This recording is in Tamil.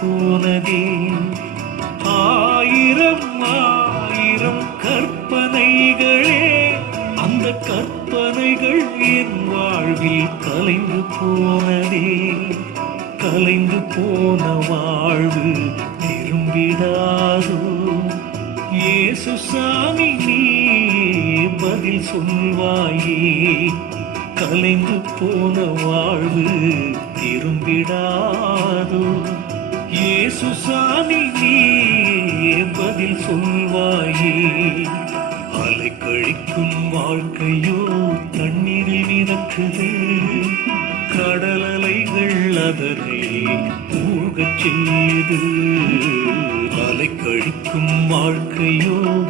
போனதே. ஆயிரம் ஆயிரம் கற்பனைகளே, அந்த கற்பனைகள் என் வாழ்வில் கலைந்து போனதே. கலைந்து போன வாழ்வு திரும்பிடாதோ. இயேசு சாமி நீ பதில் சொல்வாயே. கலைந்து போன வாழ்வு திரும்பிடாதோ. இயேசு சாமி நீ பதில் சொல்வாயே. அலை கழிக்கும் வாழ்க்கையோ தண்ணீரில் மிதக்குது. கடல் அலைகள் அதனை மூழ்கச் செய்து. அலை கழிக்கும் வாழ்க்கையோ